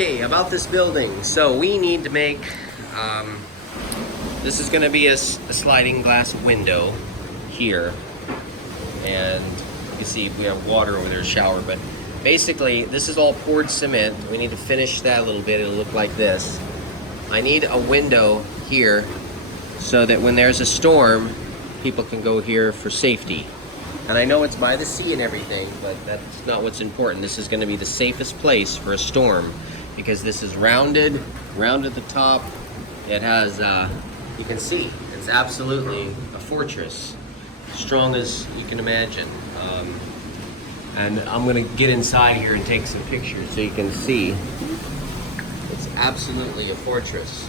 Okay, about this building. So we need to make, this is going to be a sliding glass window here. And you can see we have water over there, shower, but basically this is all poured cement. We need to finish that a little bit. It'll look like this. I need a window here so that when there's a storm, people can go here for safety. And I know it's by the sea and everything, but that's not what's important. This is going to be the safest place for a storm because this is rounded at the top. It has, you can see, it's absolutely a fortress, strong as you can imagine. And I'm going to get inside here and take some pictures so you can see. It's absolutely a fortress.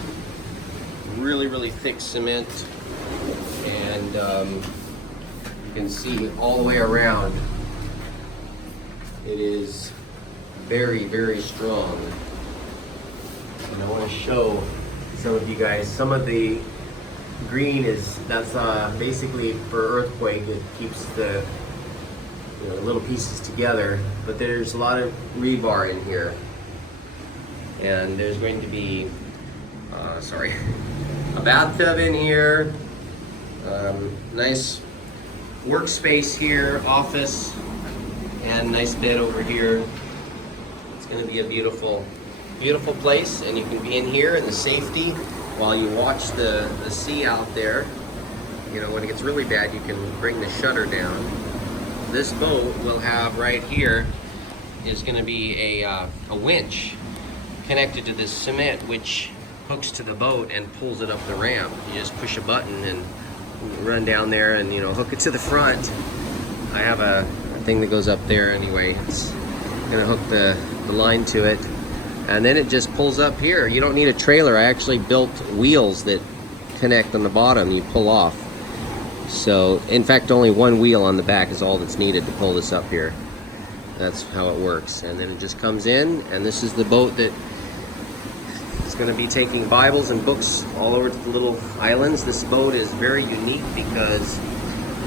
Really, really thick cement, and you can see all the way around. It is very, very strong. And I want to show some of you guys, some of the green that's basically for earthquake. It keeps the little pieces together, but there's a lot of rebar in here. And there's going to be, a bathtub in here, nice workspace here, office, and nice bed over here. It's going to be a beautiful, beautiful place, and you can be in here in the safety while you watch the sea out there. When it gets really bad, you can bring the shutter down. This boat will have right here is going to be a winch connected to this cement, which hooks to the boat and pulls it up the ramp. You just push a button and run down there and hook it to the front. I have a thing that goes up there anyway. It's gonna hook the line to it, and then it just pulls up here. You don't need a trailer. I actually built wheels that connect on the bottom. You pull off. So in fact, only one wheel on the back is all that's needed to pull this up here. That's how it works. And then it just comes in, and this is the boat that is going to be taking Bibles and books all over to the little islands. This boat is very unique because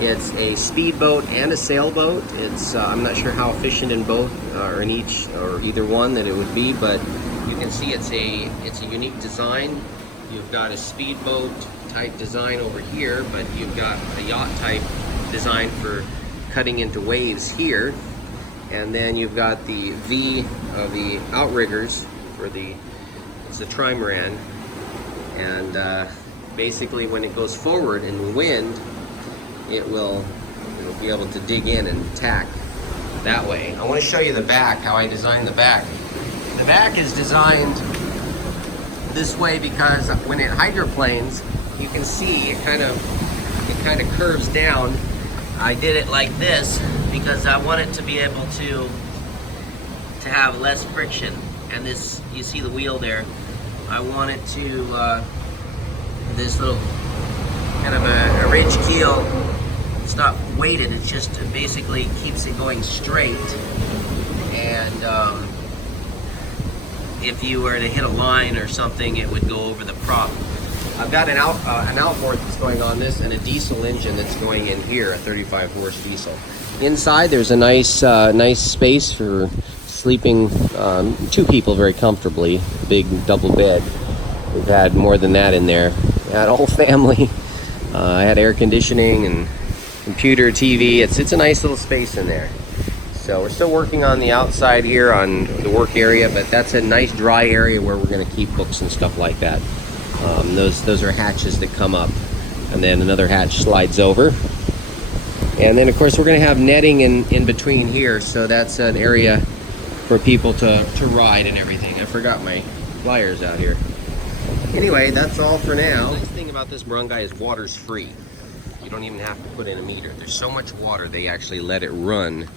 it's a speedboat and a sailboat. It's I'm not sure how efficient in both or in each or either one that it would be, but you can see it's a unique design. You've got a speedboat type design over here, but you've got a yacht type design for cutting into waves here. And then you've got the V of the outriggers for it's a trimaran. And basically when it goes forward in the wind, it'll be able to dig in and tack that way. I want to show you the back, how I designed the back. The back is designed this way because when it hydroplanes, you can see it kind of curves down. I did it like this because I want it to be able to have less friction. And this, you see the wheel there, I want it to this little kind of a ridge keel. It's not weighted, it's just basically keeps it going straight. And if you were to hit a line or something, it would go over the prop. I've got an outboard that's going on this and a diesel engine that's going in here, a 35 horse diesel. Inside there's a nice space for sleeping two people very comfortably, big double bed. We've had more than that in there. We had a whole family. I had air conditioning and computer, TV. It's a nice little space in there. So we're still working on the outside here on the work area, but that's a nice dry area where we're going to keep books and stuff like that. Those are hatches that come up, and then another hatch slides over. And then of course we're going to have netting in between here, so that's an area for people to ride and everything. I forgot my pliers out here. Anyway, that's all for now. The nice thing about this barangay is water's free. You don't even have to put in a meter. There's so much water, they actually let it run,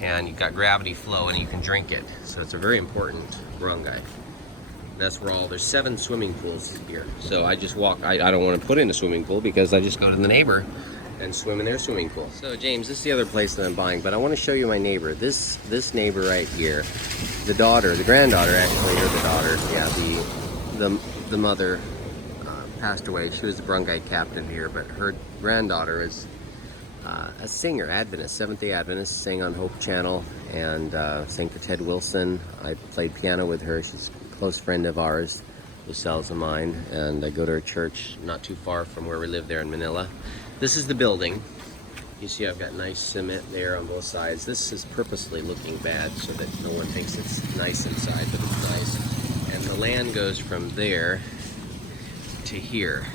and you've got gravity flow and you can drink it. So it's a very important barangay. That's where there's 7 swimming pools here. So I just walk, I don't want to put in a swimming pool because I just go to the neighbor and swim in their swimming pool. So James, this is the other place that I'm buying, but I want to show you my neighbor. This neighbor right here, the granddaughter actually, or the daughter, yeah, the mother passed away. She was the barangay captain here, but her granddaughter is a singer, Adventist, Seventh-day Adventist, sang on Hope Channel and sang for Ted Wilson. I played piano with her. She's a close friend of ours, Lucelle's of mine, and I go to her church not too far from where we live there in Manila. This is the building. You see I've got nice cement there on both sides. This is purposely looking bad so that no one thinks it's nice inside, but it's nice. And the land goes from there to here.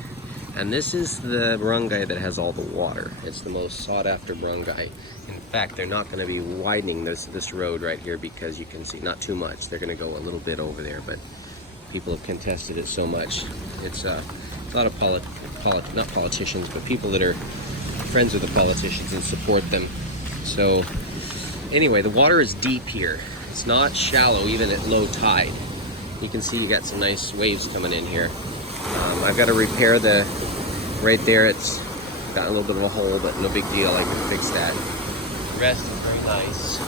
And this is the barangay that has all the water. It's the most sought after barangay. In fact, they're not going to be widening this road right here because you can see not too much. They're going to go a little bit over there, but people have contested it so much. It's a lot of not politicians, but people that are friends with the politicians and support them. So anyway, the water is deep here. It's not shallow even at low tide. You can see you got some nice waves coming in here. I've got to repair right there. It's got a little bit of a hole, but no big deal. I can fix that. The rest is very nice.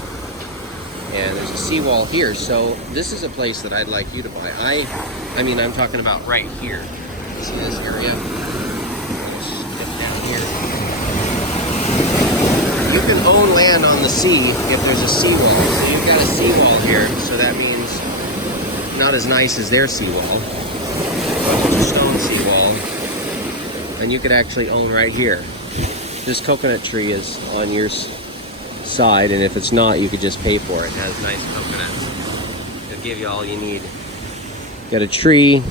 And there's a seawall here. So this is a place that I'd like you to buy. I mean, I'm talking about right here. See this area? Just get down here. You can own land on the sea if there's a seawall. So you've got a seawall here, so that means not as nice as their seawall. It's a stone seawall. And you could actually own right here. This coconut tree is on your side, and if it's not, you could just pay for it. It has nice coconuts. It'll give you all you need. Got a tree.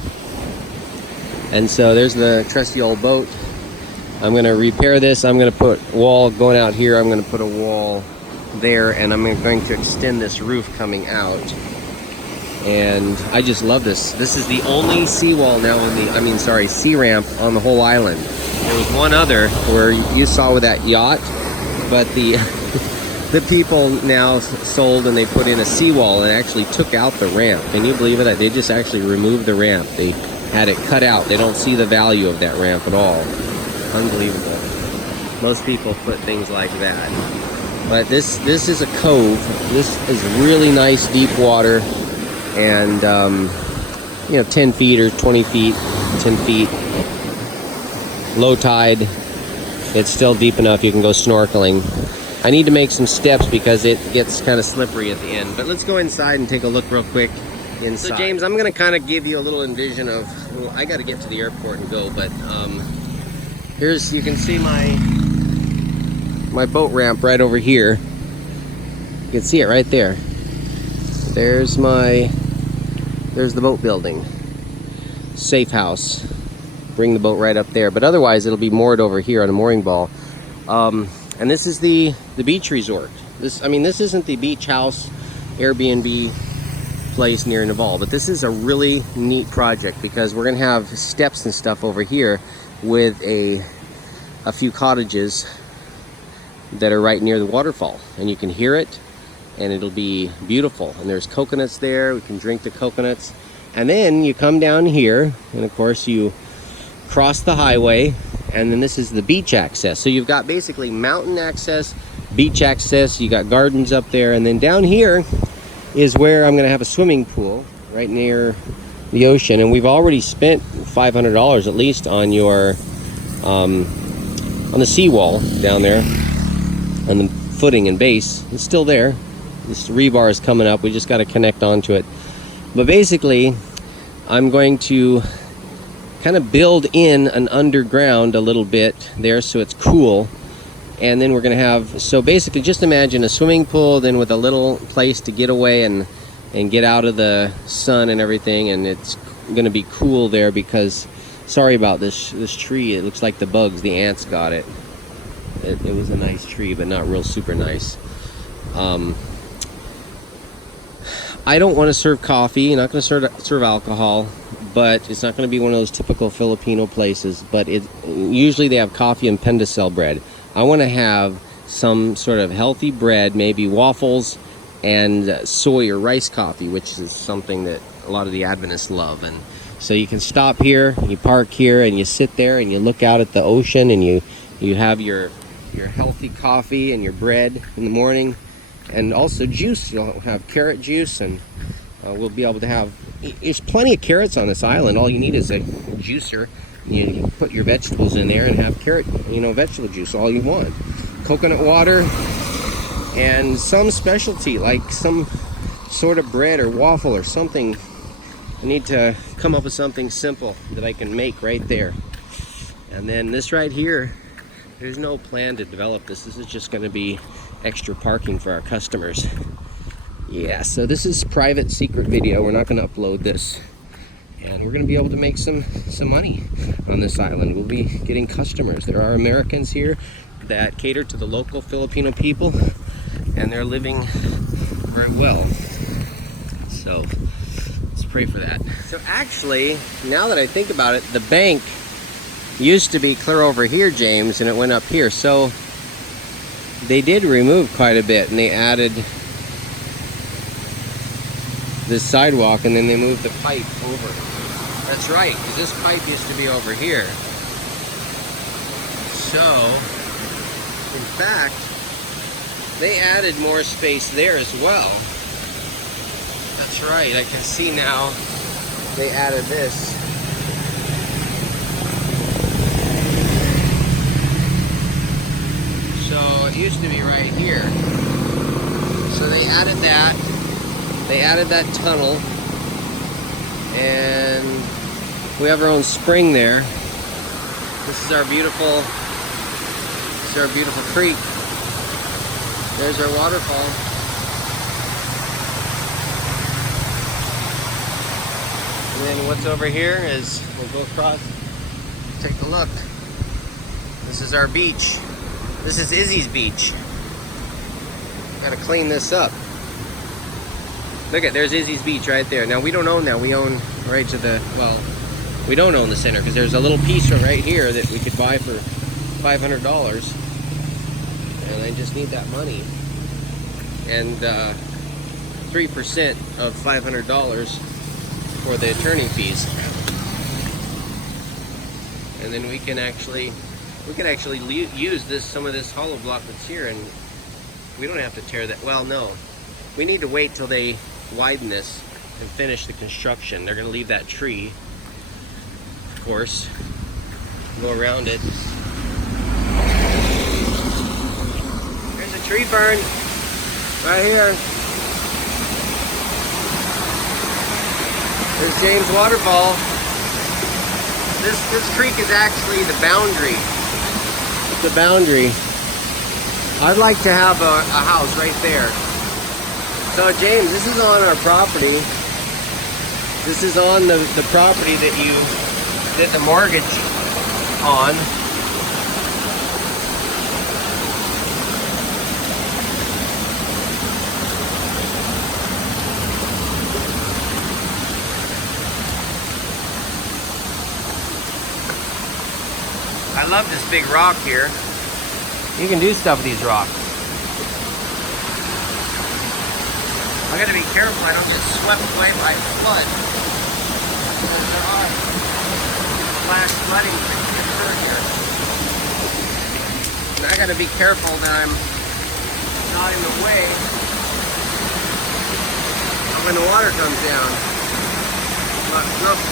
And so there's the trusty old boat. I'm going to repair this. I'm going to put a wall going out here. I'm going to put a wall there, and I'm going to extend this roof coming out. And I just love this. This is the only seawall now sea ramp on the whole island. There was one other where you saw with that yacht, but the people now sold and they put in a seawall and actually took out the ramp. Can you believe it? They just actually removed the ramp. They had it cut out. They don't see the value of that ramp at all. Unbelievable. Most people put things like that. But this is a cove. This is really nice deep water. And 10 feet or 20 feet, 10 feet. Low tide. It's still deep enough you can go snorkeling. I need to make some steps because it gets kind of slippery at the end. But let's go inside and take a look real quick inside. So James, I'm going to kind of give you a little envision of, well, I got to get to the airport and go, but you can see my boat ramp right over here. You can see it right there. There's the boat building. Safe house. Bring the boat right up there. But otherwise it'll be moored over here on a mooring ball. And this is the beach resort. This isn't the beach house Airbnb place near Naval, but this is a really neat project because we're gonna have steps and stuff over here with a few cottages that are right near the waterfall, and you can hear it and it'll be beautiful. And there's coconuts there. We can drink the coconuts, and then you come down here and of course you cross the highway, and then this is the beach access. So you've got basically mountain access, beach access, you got gardens up there, and then down here is where I'm gonna have a swimming pool right near the ocean. And we've already spent $500 at least on your on the seawall down there, and the footing and base is still there. This rebar is coming up. We just got to connect onto it. But basically, I'm going to kind of build in an underground a little bit there so it's cool. And then we're going to have, so basically just imagine a swimming pool then with a little place to get away and get out of the sun and everything. And it's going to be cool there because, sorry about this tree. It looks like the bugs, the ants got it. It was a nice tree, but not real super nice. I don't want to serve coffee, not going to serve alcohol, but it's not going to be one of those typical Filipino places. But usually they have coffee and pendicel bread. I want to have some sort of healthy bread, maybe waffles and soy or rice coffee, which is something that a lot of the Adventists love. And so you can stop here, you park here, and you sit there and you look out at the ocean, and you have your healthy coffee and your bread in the morning. And also juice. You'll have carrot juice, and we'll be able to have, there's plenty of carrots on this island. All you need is a juicer. You put your vegetables in there and have carrot, vegetable juice, all you want. coconut water, and some specialty like some sort of bread or waffle or something. I need to come up with something simple that I can make right there. And then this right here, there's no plan to develop this. This is just going to be extra parking for our customers. Yeah, so this is private secret video. We're not going to upload this. And we're going to be able to make some money on this island. We'll be getting customers. There are Americans here that cater to the local Filipino people, and they're living very well. So let's pray for that. So actually, now that I think about it, the bank used to be clear over here, James, and it went up here. So they did remove quite a bit, and they added this sidewalk, and then they moved the pipe over. That's right, because this pipe used to be over here. So, in fact, they added more space there as well. That's right, I can see now they added this. So it used to be right here. So they added that. They added that tunnel, and we have our own spring there. This is our beautiful creek. There's our waterfall. And then what's over here is, we'll go across, take a look. This is our beach. This is Izzy's beach. Gotta clean this up. Look at, there's Izzy's beach right there. Now we don't own that. We own right to the, well, we don't own the center because there's a little piece from right here that we could buy for $500. And I just need that money. And 3% of $500 for the attorney fees. And then we can actually use this, some of this hollow block that's here, and we don't have to tear that. Well, no. We need to wait till they widen this and finish the construction. They're going to leave that tree, of course, go around it. There's a tree fern right here. There's James Waterfall. This creek is actually the boundary. The boundary. I'd like to have a house right there. So James, this is on our property. This is on the property that you did the mortgage on. I love this big rock here. You can do stuff with these rocks. I gotta be careful I don't get swept away by flood. There are flash flooding that can occur here. And I gotta be careful that I'm not in the way when the water comes down. But look,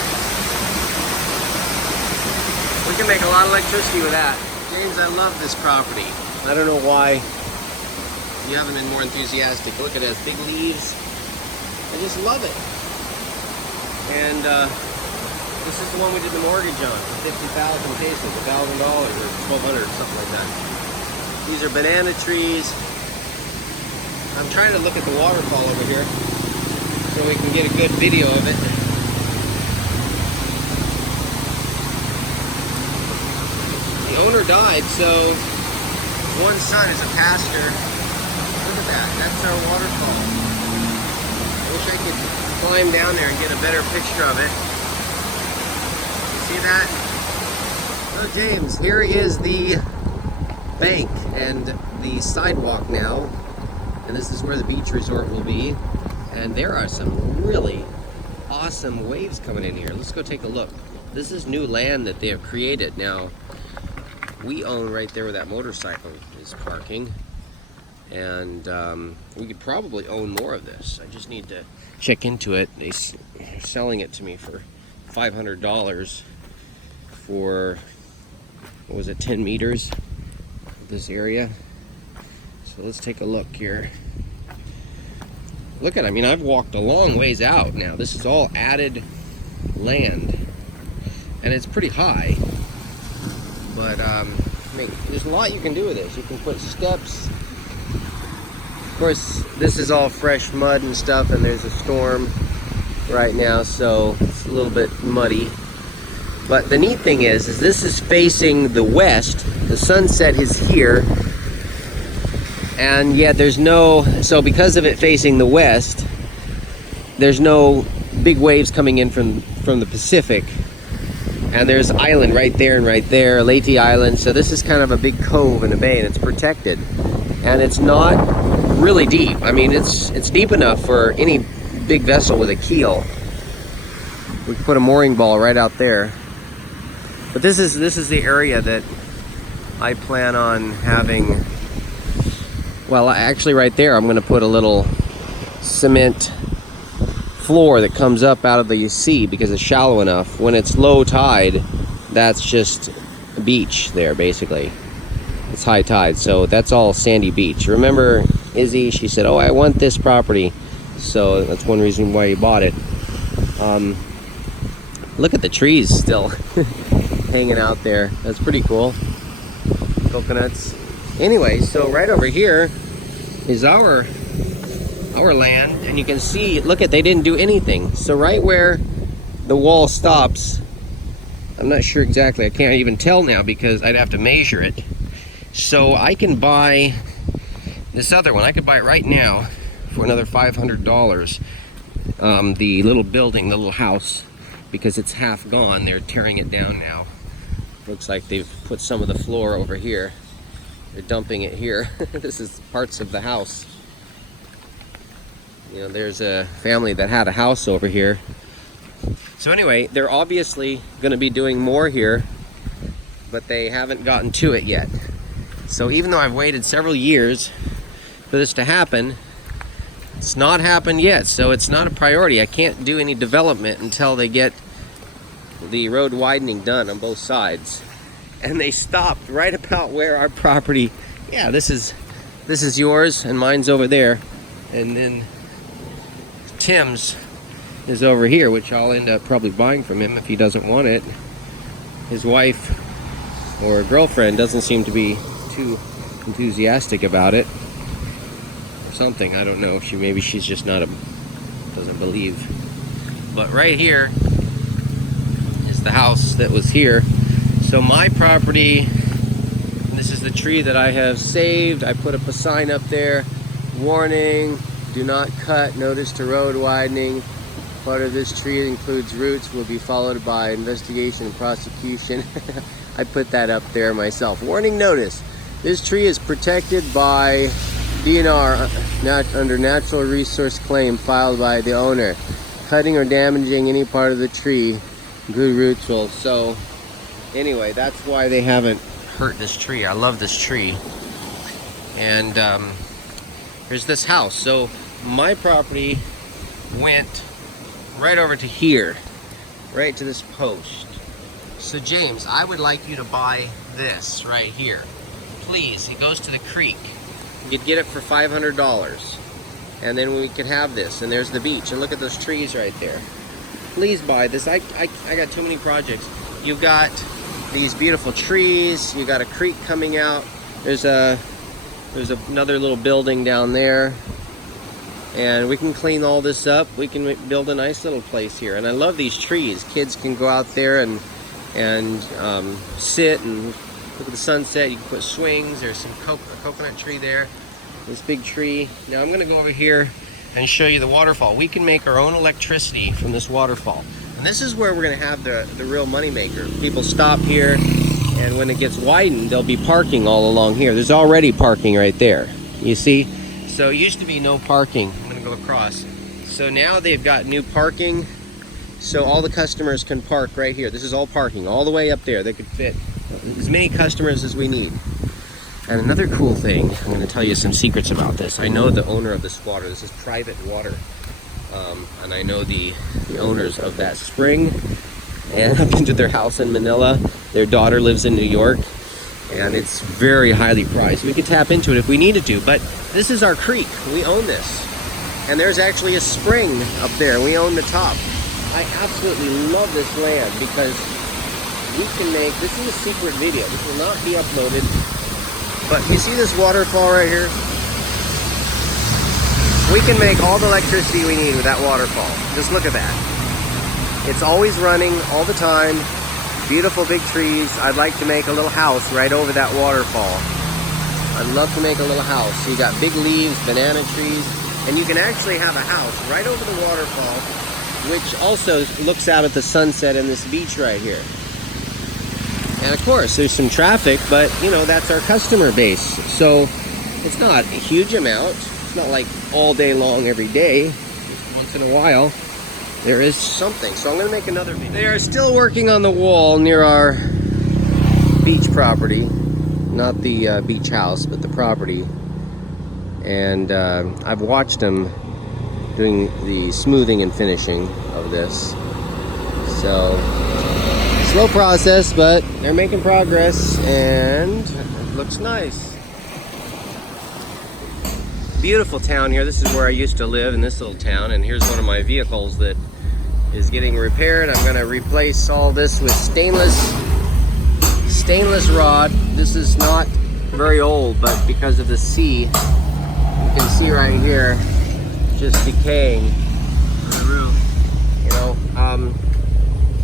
we can make a lot of electricity with that. James, I love this property. I don't know why you haven't been more enthusiastic. Look, it has big leaves. I just love it. And this is the one we did the mortgage on for 50,000 pesos, $1,000 or 1,200 or something like that. These are banana trees. I'm trying to look at the waterfall over here so we can get a good video of it. The owner died, so one son is a pastor. Look at that, that's our waterfall. I wish I could climb down there and get a better picture of it. See that? Oh, James, here is the bank and the sidewalk now. And this is where the beach resort will be. And there are some really awesome waves coming in here. Let's go take a look. This is new land that they have created. Now, we own right there where that motorcycle is parking. And we could probably own more of this. I just need to check into it. They're selling it to me for $500 for, what was it, 10 meters of this area. So let's take a look here. Look at, I mean, I've walked a long ways out now. This is all added land, and it's pretty high. But I mean, there's a lot you can do with this. You can put steps. Of course, this is all fresh mud and stuff, and there's a storm right now, so it's a little bit muddy. But the neat thing is this is facing the west. The sunset is here, and yet there's no, so because of it facing the west, there's no big waves coming in from the Pacific. And there's island right there and right there, Leyte Island. So this is kind of a big cove and a bay, and it's protected. And it's not really deep. I mean, it's deep enough for any big vessel with a keel. We can put a mooring ball right out there. But this is the area that I plan on having. Well, actually right there, I'm gonna put a little cement floor that comes up out of the sea because it's shallow enough. When it's low tide, that's just a beach there, basically. It's high tide, so that's all sandy beach. Remember Izzy, she said, oh, I want this property. So that's one reason why you bought it. Look at the trees still hanging out there. That's pretty cool. Coconuts. Anyway, so right over here is our land, and you can see, look at, they didn't do anything. So right where the wall stops, I'm not sure exactly, I can't even tell now because I'd have to measure it. So I can buy this other one, I could buy it right now for another $500. The little building, the little house, because it's half gone. They're tearing it down now. Looks like they've put some of the floor over here. They're dumping it here. This is parts of the house. You know, there's a family that had a house over here. So anyway, they're obviously going to be doing more here, but they haven't gotten to it yet. So even though I've waited several years for this to happen, it's not happened yet. So it's not a priority. I can't do any development until they get the road widening done on both sides. And they stopped right about where our property, yeah, this is yours and mine's over there. And then Tim's is over here, which I'll end up probably buying from him if he doesn't want it. His wife or girlfriend doesn't seem to be too enthusiastic about it or something. I don't know. Maybe she's just doesn't believe. But right here is the house that was here. So my property, this is the tree that I have saved. I put up a sign up there, warning, do not cut, notice to road widening. Part of this tree includes roots, will be followed by investigation and prosecution. I put that up there myself. Warning notice, this tree is protected by DNR under natural resource claim filed by the owner. Cutting or damaging any part of the tree, good roots will. So anyway, that's why they haven't hurt this tree. I love this tree. And here's this house. So my property went right over to here, right to this post. So James, I would like you to buy this right here. Please, it goes to the creek. You could get it for $500. And then we could have this, and there's the beach. And look at those trees right there. Please buy this. I got too many projects. You've got these beautiful trees. You got a creek coming out. There's another little building down there. And we can clean all this up. We can build a nice little place here. And I love these trees. Kids can go out there and sit and look at the sunset. You can put swings. There's some coconut tree there. This big tree. Now I'm going to go over here and show you the waterfall. We can make our own electricity from this waterfall. And this is where we're going to have the real money maker. People stop here, and when it gets widened, they'll be parking all along here. There's already parking right there. You see? So it used to be no parking. I'm going to go across. So now they've got new parking. So all the customers can park right here. This is all parking all the way up there. They could fit as many customers as we need. And another cool thing, I'm going to tell you some secrets about this. I know the owner of this water. This is private water. And I know the owners of that spring. And I've been to their house in Manila. Their daughter lives in New York. and it's very highly priced. We could tap into it if we needed to, but this is our creek. We own this. And there's actually a spring up there. We own the top. I absolutely love this land because we can make, this is a secret video. This will not be uploaded. But you see this waterfall right here? We can make all the electricity we need with that waterfall. Just look at that. It's always running all the time. Beautiful big trees. I'd like to make a little house right over that waterfall. I'd love to make a little house. So you got big leaves, banana trees, and you can actually have a house right over the waterfall, which also looks out at the sunset and this beach right here. And of course, there's some traffic, but you know, that's our customer base. So it's not a huge amount. It's not like all day long every day. Just once in a while, there is something. So I'm gonna make another video. They are still working on the wall near our beach property. Not the beach house, but the property. And I've watched them doing the smoothing and finishing of this. So, slow process, but they're making progress, and it looks nice. Beautiful town here. This is where I used to live, in this little town, and here's one of my vehicles that is getting repaired. I'm gonna replace all this with stainless rod. This is not very old, but because of the sea, you can see right here, just decaying on the roof. You know,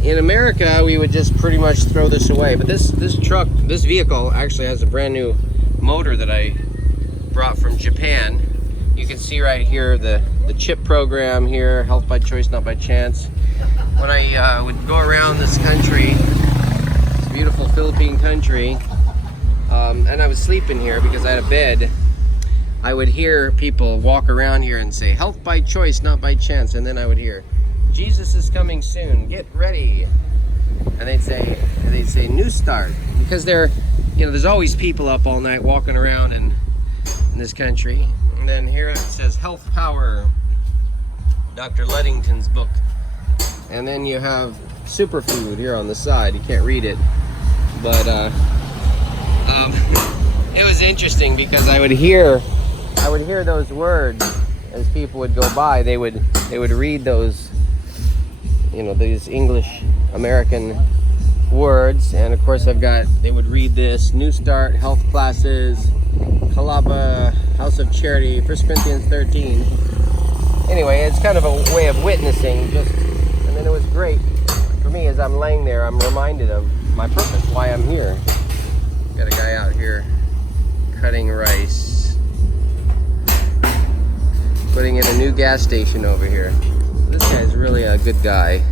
in America, we would just pretty much throw this away. But this vehicle actually has a brand new motor that I brought from Japan. You can see right here the chip program here, health by choice, not by chance. When I would go around this country, this beautiful Philippine country, and I was sleeping here because I had a bed, I would hear people walk around here and say, health by choice, not by chance. And then I would hear, Jesus is coming soon, get ready. And they'd say, new start. Because there's always people up all night walking around in this country. And then here it says health power, Dr. Ludington's book. And then you have superfood here on the side. You can't read it, but it was interesting because I would hear those words as people would go by. They would read those, you know, these English American words, and of course they would read this: New Start, health classes, Kalaba, House of Charity, 1 Corinthians 13. Anyway, it's kind of a way of witnessing, and then it was great for me as I'm laying there. I'm reminded of my purpose, why I'm here. Got a guy out here cutting rice, putting in a new gas station over here. This guy's really a good guy.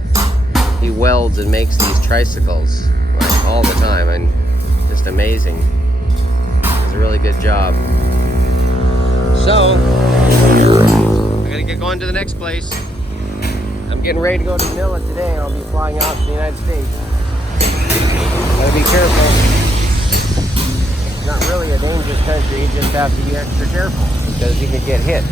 He welds and makes these tricycles like all the time, and just amazing. Does a really good job. So I gotta get going to the next place. I'm getting ready to go to Manila today, and I'll be flying out to the United States. Gotta be careful. It's not really a dangerous country, you just have to be extra careful because you can get hit.